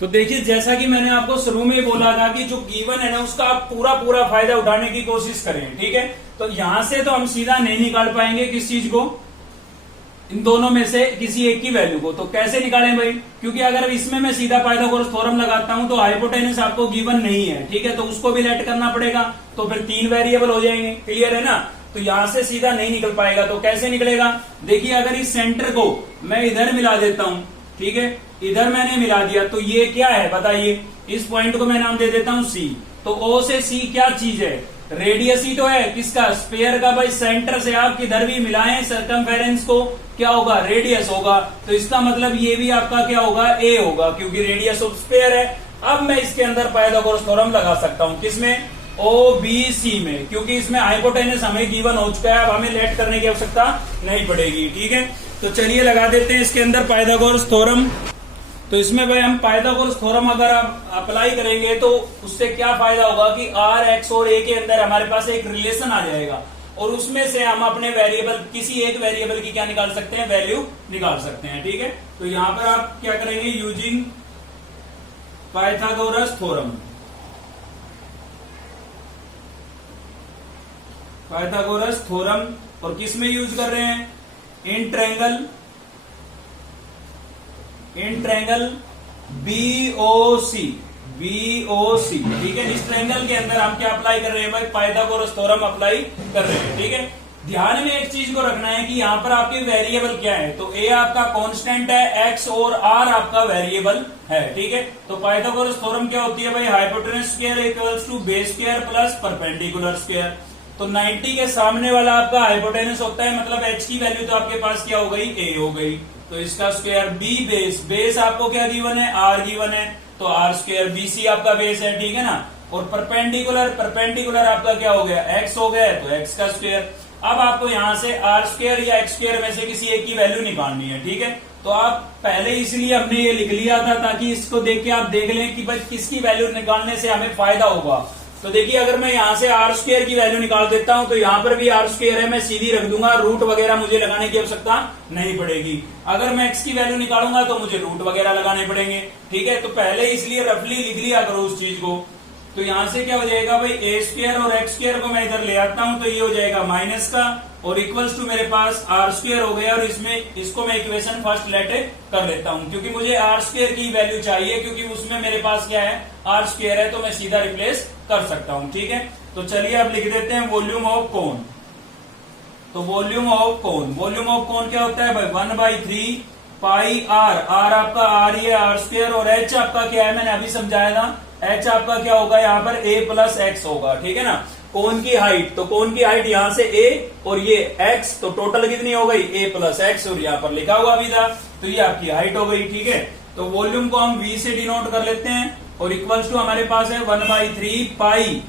तो देखिए जैसा कि मैंने आपको शुरू में बोला था कि जो गिवन है ना उसका आप पूरा पूरा फायदा उठाने की कोशिश करें, ठीक है। तो यहां से तो हम सीधा नहीं निकाल पाएंगे किस चीज को, इन दोनों में से किसी एक की वैल्यू को। तो कैसे निकालें भाई, क्योंकि अगर इसमें मैं सीधा पाइथागोरस थ्योरम लगाता हूं तो हाइपोटेनस आपको गिवन नहीं है, ठीक है। तो उसको भी लेट करना पड़ेगा, तो फिर 3 वेरिएबल हो जाएंगे, क्लियर है ना। तो यहां से सीधा नहीं निकल पाएगा। तो कैसे निकलेगा, देखिए अगर इस सेंटर को मैं इधर मिला देता हूं, ठीक है, इधर मैंने मिला दिया, तो ये क्या है बताइए, इस पॉइंट को मैं नाम दे देता हूं सी। तो ओ से सी क्या चीज है, रेडियस ही तो है किसका, स्पेयर का। भाई सेंटर से आप किधर भी मिलाएं सर्कमफेरेंस को, क्या होगा, रेडियस होगा। तो इसका मतलब ये भी आपका क्या होगा, ए होगा, क्योंकि रेडियस ऑफ स्पेयर है। अब मैं इसके अंदर पाइथागोरस थ्योरम लगा सकता हूं, किसमें, ओ बी सी में, क्योंकि इसमें हाइपोटेनस हमें गिवन हो चुका है, अब हमें लेट करने की आवश्यकता नहीं पड़ेगी, ठीक है। तो चलिए लगा देते हैं इसके अंदर पाइथागोरस थ्योरम। तो इसमें भाई हम पाइथागोरस थ्योरम अगर आप अप्लाई करेंगे तो उससे क्या फायदा होगा कि आर, एक्स और ए के अंदर हमारे पास एक रिलेशन आ जाएगा, और उसमें से हम अपने वेरिएबल, किसी एक वेरिएबल की क्या निकाल सकते हैं, वैल्यू निकाल सकते हैं, ठीक है। तो यहां पर आप क्या करेंगे, using Pythagoras theorem, Pythagoras theorem, और किस में यूज कर रहे हैं, in triangle in triangle BOC, BOC, ठीक है। इस ट्रायंगल के अंदर हम क्या अप्लाई कर रहे हैं भाई, पाइथागोरस थ्योरम अप्लाई कर रहे हैं, ठीक है। ध्यान में एक चीज को रखना है कि यहाँ पर आपके वेरिएबल क्या है, तो ए आपका कांस्टेंट है, एक्स और आर आपका वेरिएबल है, ठीक है। तो पाइथागोरस थ्योरम क्या होती है भाई, hypotenuse square equals to base square plus perpendicular square. तो 90 के सामने वाला आपका हाइपोटेनस होता है, मतलब एच की वैल्यू तो आपके पास क्या हो गई, ए हो गई, तो इसका स्क्वायर बी बेस, बेस आपको क्या गिवन है, आर गिवन है, तो आर स्क्वायर, बीसी आपका बेस है, ठीक है ना। और परपेंडिकुलर, परपेंडिकुलर आपका क्या हो गया, एक्स हो गया, तो एक्स का स्क्वायर। अब आपको यहां से आर स्क्वायर या एक्स स्क्वायर में से किसी एक की वैल्यू निकालनी है, ठीक है। तो आप पहले इसलिए हमने ये लिख लिया था ताकि इसको देख के आप देख लें कि भाई किसकी वैल्यू निकालने से हमें फायदा होगा। तो देखिए अगर मैं यहां से आर स्क्वायर की वैल्यू निकाल देता हूं तो यहां पर भी आर स्क्वायर है, मैं सीधी रख दूंगा, रूट वगैरह मुझे लगाने की आवश्यकता नहीं पड़ेगी। अगर मैं एक्स की वैल्यू निकालूंगा तो मुझे रूट वगैरह लगाने पड़ेंगे, ठीक है। तो पहले इसलिए रफली लिख लिया करो उस चीज को। तो यहां से क्या हो जाएगा भाई, ए स्क्वायर और एक्स स्क्वायर को मैं इधर ले आता हूं तो ये हो जाएगा माइनस का, और इक्वल्स टू मेरे पास आर स्क्वायर हो गया, और इसमें इसको मैं इक्वेशन फर्स्ट लेट कर लेता हूं क्योंकि मुझे आर स्क्वायर की वैल्यू चाहिए, क्योंकि उसमें मेरे पास क्या है, आर स्क्वायर है, तो मैं सीधा रिप्लेस कर सकता हूं, ठीक है। तो चलिए अब लिख देते हैं वॉल्यूम ऑफ कोन। तो volume of cone, volume of cone क्या होता है भाई, 1/3 पाई आर, आर आपका आर ही है, आर स्क्वायर, और एच आपका क्या है, मैंने अभी समझाया था, एच आपका क्या होगा यहाँ पर, ए प्लस एक्स होगा, ठीक है ना। कोन की हाइट, तो कोन की हाइट यहां से ए और ये एक्स, तो टोटल कितनी हो गई, ए प्लस एक्स, और यहाँ पर लिखा हुआ भी था, तो ये आपकी हाइट हो गई, ठीक है। तो वॉल्यूम को हम वी से डिनोट कर लेते हैं, और इक्वल्स टू हमारे पास है 1/3 पाई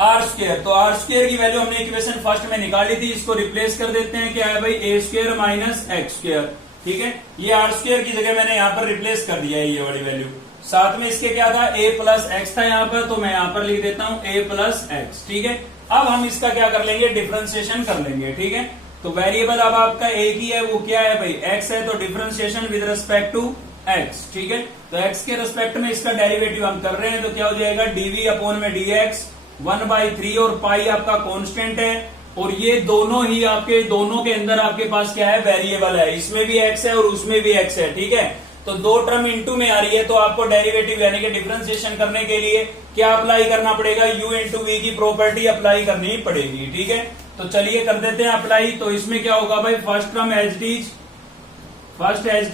आर स्क्वायर। तो आर स्क्वायर की वैल्यू हमने इक्वेशन फर्स्ट में निकाली थी, इसको रिप्लेस कर देते हैं, क्या है भाई, ए स्क्वायर माइनस एक्स स्क्वायर, ठीक है। ये आर स्क्वायर की जगह मैंने यहाँ पर रिप्लेस कर दिया है ये वाली वैल्यू। साथ में इसके क्या था, a प्लस एक्स था यहाँ पर, तो मैं यहाँ पर लिख देता हूं a प्लस एक्स, ठीक है। अब हम इसका क्या कर लेंगे, डिफरेंशिएशन कर लेंगे, ठीक है। तो वेरिएबल अब आपका एक ही है, वो क्या है भाई, x है, तो differentiation with respect to x, ठीक है। तो x के रिस्पेक्ट में इसका डेरिवेटिव हम कर रहे हैं, तो क्या हो जाएगा, dv अपॉन में dx, 1/3, और पाई आपका कॉन्स्टेंट है, और ये दोनों ही आपके, दोनों के अंदर आपके पास क्या है, वेरिएबल है, इसमें भी x है और उसमें भी x है, ठीक है। तो दो टर्म इनटू में आ रही है, तो आपको डेरिवेटिव यानी कि डिफरेंशिएशन करने के लिए क्या अप्लाई करना पड़ेगा, u इंटू वी की प्रॉपर्टी अप्लाई करनी पड़ेगी, ठीक है। तो चलिए कर देते हैं अप्लाई। तो इसमें क्या होगा भाई, first term as it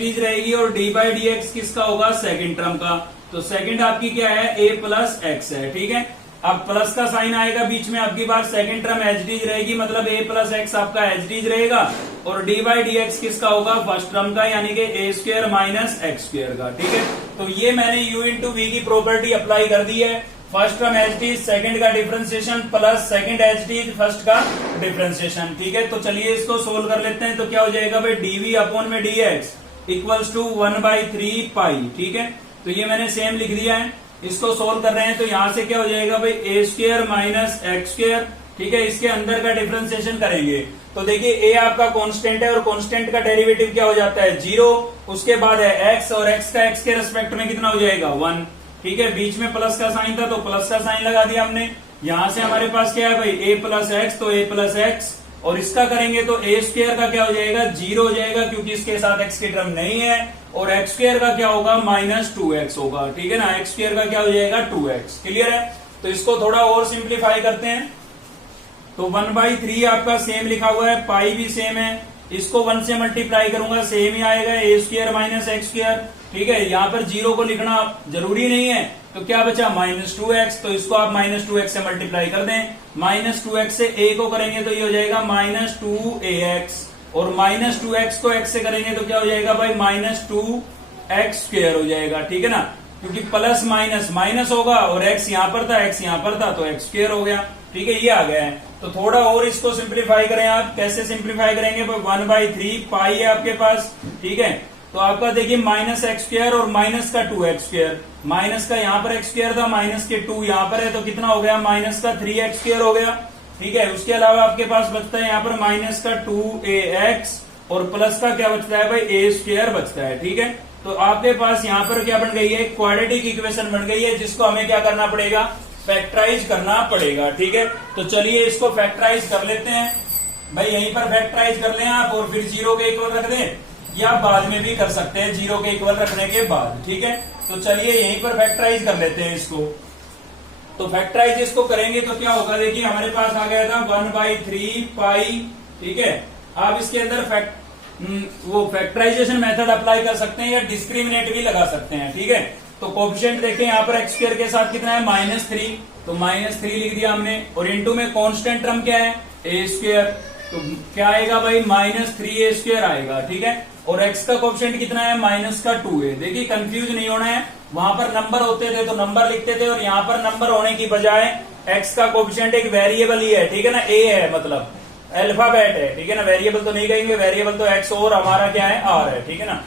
is रहेगी, और डी बाई डी एक्स किसका होगा, सेकंड टर्म का। तो सेकंड आपकी क्या है, a प्लस एक्स है, ठीक है। अब प्लस का साइन आएगा बीच में, आपकी बार सेकंड टर्म एच डीज रहेगी, मतलब a प्लस एक्स आपका एच डीज रहेगा, और डी बाई डी एक्स किसका होगा, फर्स्ट टर्म का, यानी कि ए स्क्वायर माइनस एक्स स्क्वायर का, ठीक है। तो ये मैंने u इंटू वी की प्रॉपर्टी अप्लाई कर दी है, फर्स्ट टर्म एच डीज, सेकंड का डिफरेंशिएशन, प्लस सेकंड एच डीज, फर्स्ट का डिफरेंशिएशन, ठीक है। तो चलिए इसको सोल्व कर लेते हैं। तो क्या हो जाएगा भाई, डीवी अपॉन में डी एक्स इक्वल्स टू 1/3 पाई, ठीक है। तो ये मैंने सेम लिख दिया है, इसको सोल्व कर रहे हैं, तो यहां से क्या हो जाएगा भाई, ए स्क्वायर माइनस एक्स स्क्वायर, ठीक है। इसके अंदर का डिफरेंशिएशन करेंगे, तो देखिए ए आपका कांस्टेंट है, और कांस्टेंट का डेरिवेटिव क्या हो जाता है, 0, उसके बाद है एक्स, और एक्स का एक्स के रेस्पेक्ट में कितना हो जाएगा, 1, ठीक है। बीच में प्लस का साइन था, तो प्लस का साइन लगा दिया हमने। यहां से हमारे पास क्या है भाई, ए प्लस एक्स, तो ए प्लस एक्स, और इसका करेंगे तो ए स्क्वायर का क्या हो जाएगा, 0 हो जाएगा, क्योंकि इसके साथ एक्स की टर्म नहीं है, और एक्स स्क्वायर का क्या होगा, -2x होगा, ठीक है ना। एक्स स्क्वायर का क्या हो जाएगा, 2x, क्लियर है। तो इसको थोड़ा और सिंप्लीफाई करते हैं। तो 1/3 आपका सेम लिखा हुआ है, पाई भी सेम है, इसको 1 से मल्टीप्लाई करूंगा, सेम ही आएगा, ए स्क्वायर माइनस एक्स स्क्वायर, ठीक है। यहाँ पर 0 को लिखना जरूरी नहीं है, तो क्या बचा, -2x, तो इसको आप -2x से मल्टीप्लाई कर दें, -2x से a को करेंगे तो ये हो जाएगा -2ax, और -2x को x से करेंगे तो क्या हो जाएगा भाई, -2x स्क्वायर हो जाएगा, ठीक है ना। क्योंकि प्लस माइनस माइनस होगा, और x यहाँ पर था, x यहाँ पर था, तो x स्क्वायर हो गया, ठीक है। ये आ गया है। तो थोड़ा और इसको सिंप्लीफाई करें आप, कैसे सिंप्लीफाई करेंगे, 1/3 पाई है आपके पास, ठीक है। तो आपका देखिए माइनस एक्स स्क्वायर और माइनस का 2x स्क्वायर, माइनस का यहाँ पर एक्स स्क्वायर था, माइनस के 2 यहाँ पर है, तो कितना हो गया, माइनस का 3x स्क्वायर हो गया, ठीक है। उसके अलावा आपके पास बचता है यहाँ पर माइनस का 2ax, और प्लस का क्या बचता है भाई, a स्क्वायर बचता है, ठीक है। तो आपके पास यहाँ पर क्या बन गई है, क्वाड्रेटिक इक्वेशन बन गई है, जिसको हमें क्या करना पड़ेगा, फैक्टराइज करना पड़ेगा, ठीक है। तो चलिए इसको फैक्टराइज कर लेते हैं भाई, यहीं पर फैक्टराइज कर लें आप, और फिर 0 के इक्वल रख दें, या बाद में भी कर सकते हैं 0 के इक्वल रखने के बाद। ठीक है, तो चलिए यहीं पर फैक्टराइज कर लेते हैं इसको। तो फैक्टराइज इसको करेंगे तो क्या होगा, देखिए हमारे पास आ गया था 1/3 पाई। ठीक है, आप इसके अंदर वो फैक्टराइजेशन मेथड अप्लाई कर सकते हैं या डिस्क्रिमिनेट भी लगा सकते हैं। ठीक है, तो कोफिशिएंट देखें यहाँ पर एक्स स्क्वायर के साथ कितना है -3, तो -3 लिख दिया हमने। और इनटू में कांस्टेंट टर्म क्या है, ए स्क्वायर, तो क्या आएगा भाई -3a² आएगा। ठीक है, और x का कोफिशिएंट कितना है -2a। देखिए कंफ्यूज नहीं होना है, वहां पर नंबर होते थे तो नंबर लिखते थे, और यहाँ पर नंबर होने की बजाय x का कोफिशिएंट एक वेरिएबल ही है। ठीक है ना, a है, मतलब अल्फाबेट है। ठीक है ना, वेरिएबल तो नहीं कहेंगे, वेरिएबल तो x और हमारा क्या है r है। ठीक है ना,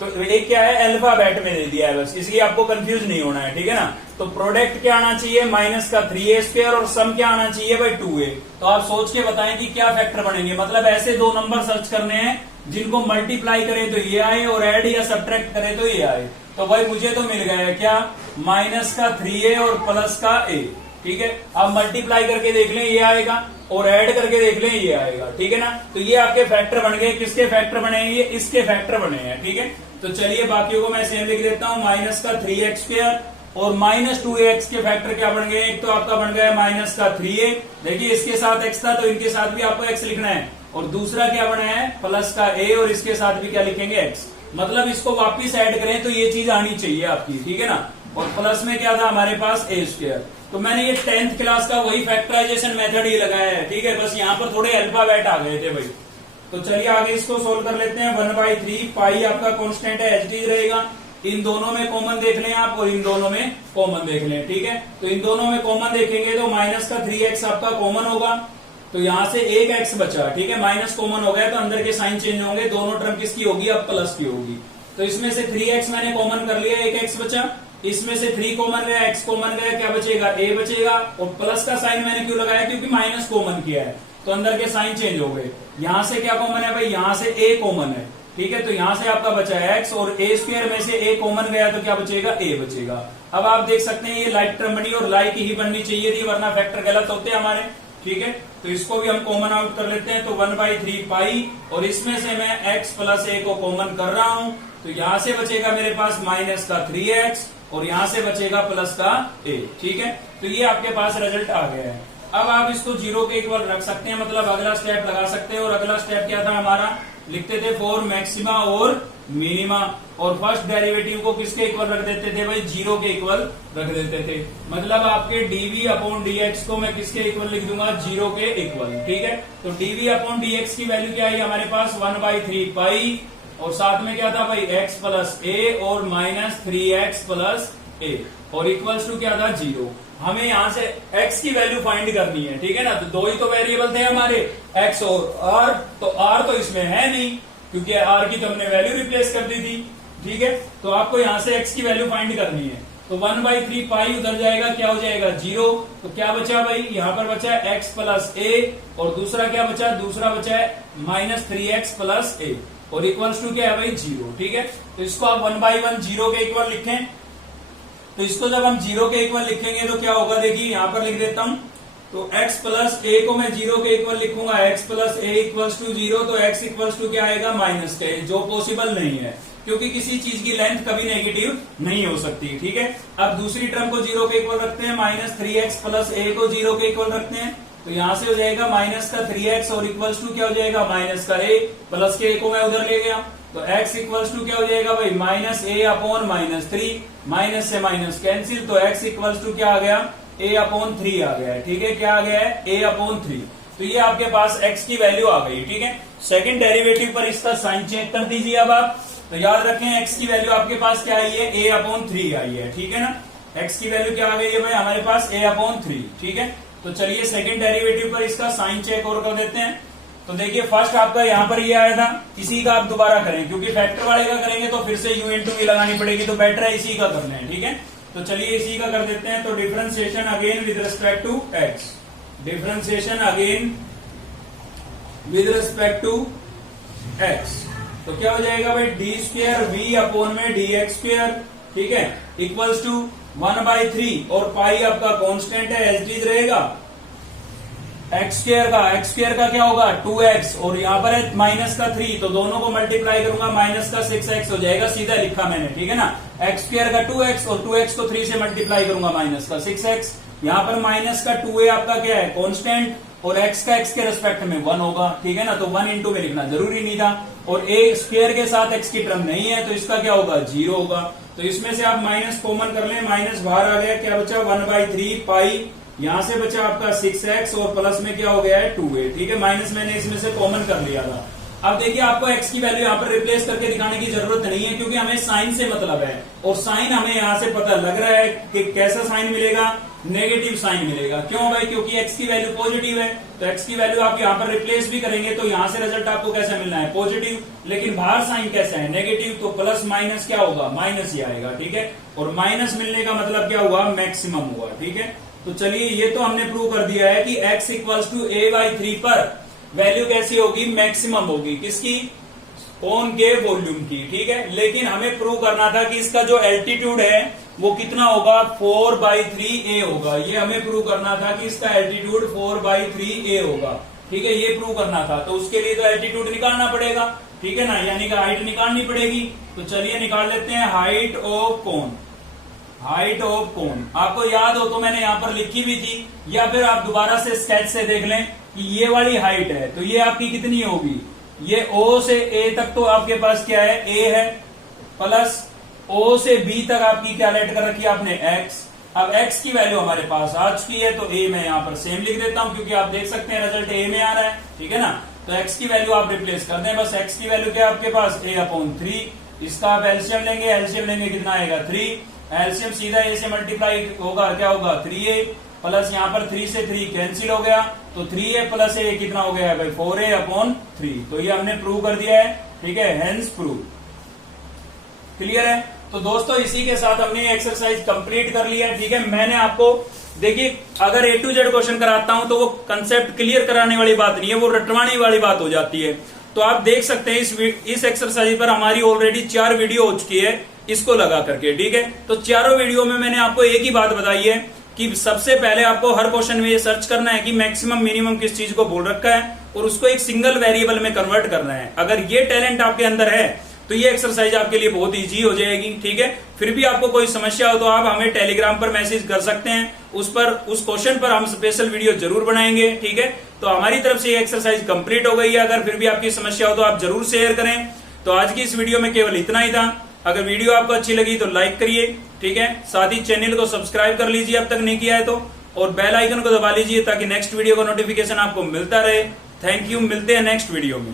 तो एक क्या है अल्फाबेट में दे दिया है बस, इसलिए आपको कंफ्यूज नहीं होना है। ठीक है ना, तो प्रोडक्ट क्या आना चाहिए -3a² और सम क्या आना चाहिए भाई 2a। तो आप सोच के बताएं कि क्या फैक्टर बनेंगे, मतलब ऐसे दो नंबर सर्च करने हैं जिनको मल्टीप्लाई करें तो ये आए और ऐड या सब्ट्रैक्ट करें तो ये आए। तो भाई मुझे तो मिल गया क्या, -3a और +a। ठीक है, आप मल्टीप्लाई करके देख लें ये आएगा, और ऐड करके देख लें ये आएगा। ठीक है ना, तो ये आपके फैक्टर बन गए। किसके फैक्टर बने हैं ये, इसके फैक्टर बने हैं। ठीक है, तो चलिए बाकियों को मैं सेम लिख देता हूं, -3x² और -2ax के फैक्टर क्या बन गए, एक तो आपका बन गया -3a। देखिए इसके साथ x था तो इनके साथ भी आपको x लिखना है, और दूसरा क्या बना है +a, और इसके साथ भी क्या लिखेंगे x। मतलब इसको वापिस ऐड करें तो ये चीज आनी चाहिए आपकी। ठीक है ना, और प्लस में क्या था हमारे पास a²। तो मैंने ये 10th क्लास का वही फैक्टराइजेशन मेथड ही लगाया है। ठीक है, बस यहाँ पर थोड़े अल्फाबेट आ गए थे भाई। तो चलिए आगे इसको सोल्व कर लेते हैं। 1/3 पाई आपका कांस्टेंट है, एच डी रहेगा। इन दोनों में कॉमन देख लें आप, और इन दोनों में कॉमन देख लें। ठीक है, तो इन दोनों में कॉमन देखेंगे तो -3x आपका कॉमन होगा, तो यहां से एक x बचा। ठीक है, माइनस कॉमन हो गया तो अंदर के साइन चेंज होंगे, दोनों टर्म किसकी होगी, अब प्लस की होगी। तो इसमें से 3x मैंने कॉमन कर लिया, एक x बचा। इसमें से 3 कॉमन गया, x कॉमन गया, क्या बचेगा a बचेगा। और प्लस का साइन मैंने क्यों लगाया, क्योंकि माइनस कॉमन किया है तो अंदर के साइन चेंज हो गए। यहां से क्या कॉमन है भाई, यहां से a कॉमन है। ठीक है, तो यहां से आपका बचा है x, और a² में से a कॉमन गया तो क्या बचेगा, a बचेगा। अब आप देख सकते हैं ये लाइक टर्म बनी, और लाइक ही बननी चाहिए थी, वरना फैक्टर गलत होते हैं हमारे। ठीक है, तो इसको भी हम कॉमन आउट कर लेते हैं। तो 1/3 पाई, और इसमें से मैं x + a को कॉमन कर रहा हूं, तो यहां से बचेगा मेरे पास -3x, और यहां से बचेगा +a। ठीक है, तो ये आपके पास रिजल्ट आ गया है। अब आप इसको 0 के इक्वल रख सकते हैं, मतलब अगला स्टेप लगा सकते हैं। और अगला स्टेप क्या था हमारा, लिखते थे फॉर मैक्सिमा और मिनिमा, और फर्स्ट डेरिवेटिव को किसके इक्वल रख देते थे भाई, 0 के इक्वल रख देते थे। मतलब आपके dv/dx को मैं किसके इक्वल लिख दूंगा, 0 के इक्वल। ठीक है, तो dv/dx की वैल्यू क्या आई हमारे पास 1/3 पाई, और साथ में क्या था भाई x + a और -3x + a, और इक्वल्स टू क्या था 0। हमें यहां से x की वैल्यू फाइंड करनी है। ठीक है ना, तो दो ही तो वेरिएबल थे हमारे, x और r, तो r तो इसमें है नहीं क्योंकि r की तो हमने वैल्यू रिप्लेस कर दी थी। ठीक है, तो आपको यहां से x की वैल्यू फाइंड करनी है। तो 1/3 पाई उधर जाएगा, क्या हो जाएगा 0। तो क्या बचा भाई, यहाँ पर बचा x + a, और दूसरा क्या बचा, दूसरा बचा है -3x + a, और इक्वल्स टू क्या है भाई 0। ठीक है, तो इसको आप 1/1 0 के इक्वल लिखें। तो इसको जब हम 0 के इक्वल लिखेंगे तो क्या होगा, देखिए यहां पर लिख देता हूं। तो x + a को मैं 0 के इक्वल लिखूंगा, x + a = 0, तो x इक्वल्स टू क्या आएगा -k, जो पॉसिबल नहीं है क्योंकि किसी चीज की लेंथ कभी नेगेटिव नहीं हो सकती। ठीक है, अब दूसरी टर्म को 0 के इक्वल रखते हैं, -3x + a को 0 के इक्वल रखते हैं। तो यहां से हो जाएगा -3x, और इक्वल्स टू क्या हो जाएगा -a, प्लस के a को मैं उधर ले गया, तो x इक्वल्स टू क्या हो जाएगा भाई -a/-3, माइनस से माइनस कैंसिल, तो x इक्वल्स टू क्या आ गया, a/3 आ गया है। ठीक है, क्या आ गया है, a/3। तो ये आपके पास x की वैल्यू आ गई। ठीक है, सेकंड डेरिवेटिव पर इसका साइन चेक कर दीजिए। अब आप तो याद रखें x की वैल्यू आपके पास क्या आई है, a/3 आई है। ठीक है ना, x की वैल्यू क्या आ गई है भाई हमारे पास a/3। ठीक है, तो चलिए सेकंड डेरिवेटिव पर इसका साइन चेक और कर देते हैं। तो देखिए फर्स्ट आपका यहाँ पर ये आया था, इसी का आप दोबारा करें, क्योंकि फैक्टर वाले का करेंगे तो फिर से u × v लगानी पड़ेगी, तो बेटर है इसी का कर लें। ठीक है, तो चलिए इसी का कर देते हैं। तो differentiation again with respect to x, differentiation again with respect to x, तो क्या हो जाएगा भाई d²v/dx²। ठीक है, इक्वल्स टू 1/3, और पाई आपका कांस्टेंट है, एच डी रहेगा, एक्स स्क्वायर का क्या होगा 2x, और यहाँ पर है माइनस का 3, तो दोनों को मल्टीप्लाई करूंगा माइनस का 6x हो जाएगा, सीधा लिखा मैंने, ठीक है ना। एक्स स्क्वायर का 2x और 2x को 3 से मल्टीप्लाई करूंगा माइनस का 6x। यहाँ पर माइनस का 2a आपका क्या है कांस्टेंट, और x का x के रेस्पेक्ट में 1 होगा, ठीक है ना, तो 1 इंटू में लिखना जरूरी नहीं था। और a स्क्वायर के साथ x की टर्म नहीं है तो इसका क्या होगा 0 होगा। तो इसमें से आप माइनस कॉमन कर लें, माइनस बाहर आ गया, क्या बचा 1/3 पाई, यहां से बचा आपका 6x और प्लस में क्या हो गया है 2a, ठीक है। माइनस मैंने इसमें से कॉमन कर लिया था। अब देखिए आपको x की वैल्यू यहाँ पर रिप्लेस करके दिखाने की जरूरत नहीं है, क्योंकि हमें साइन से मतलब है, और साइन हमें यहाँ से पता लग रहा है कि कैसा साइन मिलेगा, नेगेटिव साइन मिलेगा। क्यों भाई, क्योंकि x की वैल्यू पॉजिटिव है, तो x की वैल्यू आप यहाँ पर रिप्लेस भी करेंगे तो यहाँ से रिजल्ट आपको कैसा मिलना है पॉजिटिव, लेकिन बाहर साइन कैसा है नेगेटिव, तो प्लस माइनस क्या होगा माइनस ही आएगा, ठीक है। और माइनस मिलने का मतलब क्या हुआ मैक्सिमम हुआ, ठीक है। तो चलिए ये तो हमने प्रूव कर दिया है कि x इक्वल्स टू a/3 पर वैल्यू कैसी होगी मैक्सिमम होगी, किसकी कौन के वॉल्यूम की, ठीक है। लेकिन हमें प्रूव करना था कि इसका जो एल्टीट्यूड है वो कितना होगा 4/3a होगा, ये हमें प्रूव करना था कि इसका एल्टीट्यूड 4/3a होगा, ठीक है, ये प्रूव करना था। तो उसके लिए तो एल्टीट्यूड निकालना पड़ेगा, ठीक है ना, यानी कि हाइट निकालनी पड़ेगी। तो चलिए निकाल लेते हैं height of cone. Height of cone आपको याद हो तो मैंने यहां पर लिखी भी थी, या फिर आप दोबारा से स्केच से देख लें कि ये वाली हाइट है, तो ये आपकी कितनी होगी, ये O से A तक तो आपके पास क्या है A है, प्लस O से B तक आपकी क्या लेट कर रखी है आपने X। अब X की वैल्यू हमारे पास आ चुकी है, तो A मैं यहाँ पर सेम लिख देता हूं, क्योंकि आप देख सकते हैं रिजल्ट A में आ रहा है, ठीक है ना। तो X की वैल्यू आप रिप्लेस कर दें, बस X की वैल्यू क्या आपके पास A/3, इसका आप एलसीएम लेंगे, एलसीएम लेंगे कितना आएगा 3, एलसीएम सीधा A से मल्टीप्लाई होगा, क्या होगा 3a, प्लस यहाँ पर 3 से 3 कैंसिल हो गया, तो 3a प्लस a कितना हो गया है भाई 4a/3। तो ये हमने प्रूव कर दिया है, ठीक है, हेंस प्रूव। क्लियर है। तो दोस्तों इसी के साथ हमने एक्सरसाइज कंप्लीट कर लिया है, ठीक है। मैंने आपको देखिए अगर A to Z क्वेश्चन कराता हूं तो वो कंसेप्ट क्लियर कराने वाली बात नहीं है, वो रटवाने वाली बात हो जाती है। तो आप देख सकते हैं इस एक्सरसाइज पर हमारी ऑलरेडी 4 वीडियो हो चुकी है इसको लगा करके, ठीक है। तो चारों वीडियो में मैंने आपको एक ही बात बताई है कि सबसे पहले आपको हर क्वेश्चन में ये सर्च करना है कि मैक्सिमम मिनिमम किस चीज को बोल रखा है, और उसको एक सिंगल वेरिएबल में कन्वर्ट करना है। अगर ये टैलेंट आपके अंदर है तो ये एक्सरसाइज आपके लिए बहुत इजी हो जाएगी, ठीक है। फिर भी आपको कोई समस्या हो तो आप हमें टेलीग्राम पर मैसेज कर सकते हैं, उस क्वेश्चन पर हम स्पेशल वीडियो जरूर बनाएंगे, ठीक है। तो हमारी तरफ से ये एक्सरसाइज कंप्लीट हो गई है। अगर फिर भी आपकी समस्या हो तो आप जरूर शेयर करें। तो आज की इस वीडियो में केवल इतना ही था। अगर वीडियो आपको अच्छी लगी तो लाइक करिए, ठीक है, साथ ही चैनल को सब्सक्राइब कर लीजिए अब तक नहीं किया है तो, और बेल आइकन को दबा लीजिए ताकि नेक्स्ट वीडियो का नोटिफिकेशन आपको मिलता रहे। थैंक यू, मिलते हैं नेक्स्ट वीडियो में।